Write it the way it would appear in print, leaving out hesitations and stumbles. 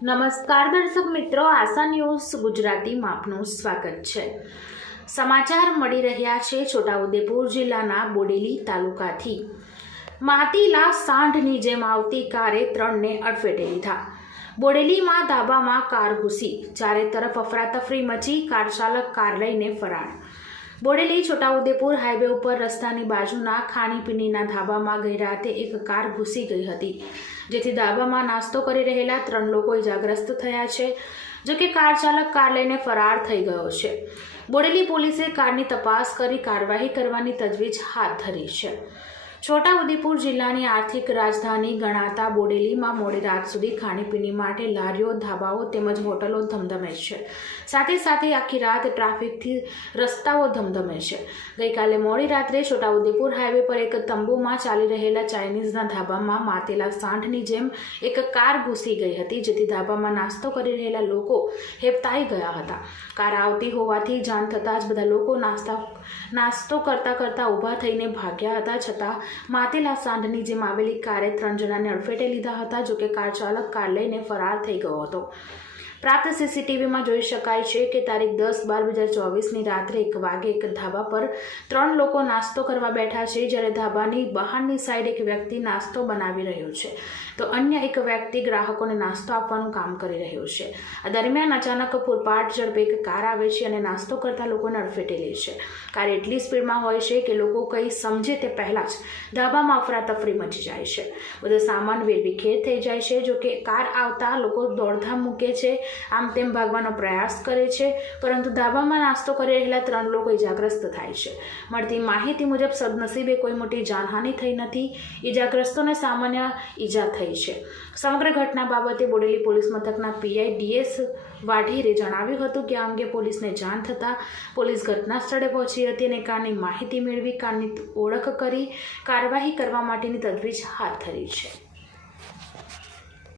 નમસ્કાર દર્શક મિત્રો, આશા ન્યૂઝ ગુજરાતીમાં આપનું સ્વાગત છે। સમાચાર મળી રહ્યા છે છોટાઉદેપુર જિલ્લાના બોડેલી તાલુકાથી। માતીલા સાંઢની જેમ આવતી કારે 3ને અડફેટે લીધા। બોડેલીમાં ધાબામાં કાર ઘૂસી, ચારે તરફ અફરાતફરી મચી, કાર ચાલક કાર લઈને ફરાર। બોડેલી છોટાઉદેપુર હાઈવે ઉપર રસ્તાની બાજુના ખાણીપીણીના ધાબામાં ગઈ રાતે એક કાર ઘૂસી ગઈ હતી, જેથી ધાબામાં નાસ્તો કરી રહેલા 3 લોકો ઇજાગ્રસ્ત થયા છે। જોકે કાર ચાલક કાર લઈને ફરાર થઈ ગયો છે। બોડેલી પોલીસે કારની તપાસ કરી કાર્યવાહી કરવાની તજવીજ હાથ ધરી છે। છોટાઉદેપુર જિલ્લાની આર્થિક રાજધાની ગણાતા બોડેલીમાં મોડી રાત સુધી ખાણીપીણી માટે લારીઓ, ધાબાઓ તેમજ હોટલો ધમધમે છે। સાથે સાથે આખી રાત ટ્રાફિકથી રસ્તાઓ ધમધમે છે। ગઈકાલે મોડી રાત્રે છોટાઉદેપુર હાઈવે પર એક તંબુમાં ચાલી રહેલા ચાઇનીઝના ધાબામાં માતેલા સાંઢની જેમ એક કાર ઘૂસી ગઈ હતી, જેથી ધાબામાં નાસ્તો કરી રહેલા લોકો હેબતાઈ ગયા હતા। કાર આવતી હોવાથી જાણ થતાં જ બધા લોકો નાસ્તો કરતા ઊભા થઈને ભાગ્યા હતા, છતાં માતેલા સાંઢની જેમ આવેલી કારે 3 જણાને અડફેટે લીધા હતા। જોકે કાર ચાલક કાર લઈને ફરાર થઈ ગયો હતો। પ્રાપ્ત સીસીટીવીમાં જોઈ શકાય છે કે તારીખ 10/12/2024ની રાત્રે 1 વાગે એક ધાબા પર 3 લોકો નાસ્તો કરવા બેઠા છે, જ્યારે ધાબાની બહારની સાઈડ એક વ્યક્તિ નાસ્તો બનાવી રહ્યો છે, તો અન્ય એક વ્યક્તિ ગ્રાહકોને નાસ્તો આપવાનું કામ કરી રહ્યો છે। આ દરમિયાન અચાનક પૂરપાટ ઝડપે એક કાર આવે છે અને નાસ્તો કરતા લોકોને અડફેટે લે છે। કાર એટલી સ્પીડમાં હોય છે કે લોકો કંઈ સમજે તે પહેલાં જ ધાબામાં અફરાતફરી મચી જાય છે, બધો સામાન વેરવિખેર થઈ જાય છે। જોકે કાર આવતા લોકો દોડધામ મૂકે છે, આમ તેમ ભાગવાનો પ્રયાસ કરે છે, પરંતુ ધાબામાં નાસ્તો કરી રહેલા 3 લોકો ઇજાગ્રસ્ત થાય છે। મળતી માહિતી મુજબ સદનસીબે કોઈ મોટી જાનહાનિ થઈ નથી, ઇજાગ્રસ્તોને સામાન્ય ઈજા થઈ છે। સમગ્ર ઘટના બાબતે બોડેલી પોલીસ મથકના પીઆઈ DS વાઢેરે જણાવ્યું હતું કે આ અંગે પોલીસને જાણ થતાં પોલીસ ઘટના સ્થળે પહોંચી હતી અને કારની માહિતી મેળવી કારની ઓળખ કરી કાર્યવાહી કરવા માટેની તજવીજ હાથ ધરી છે।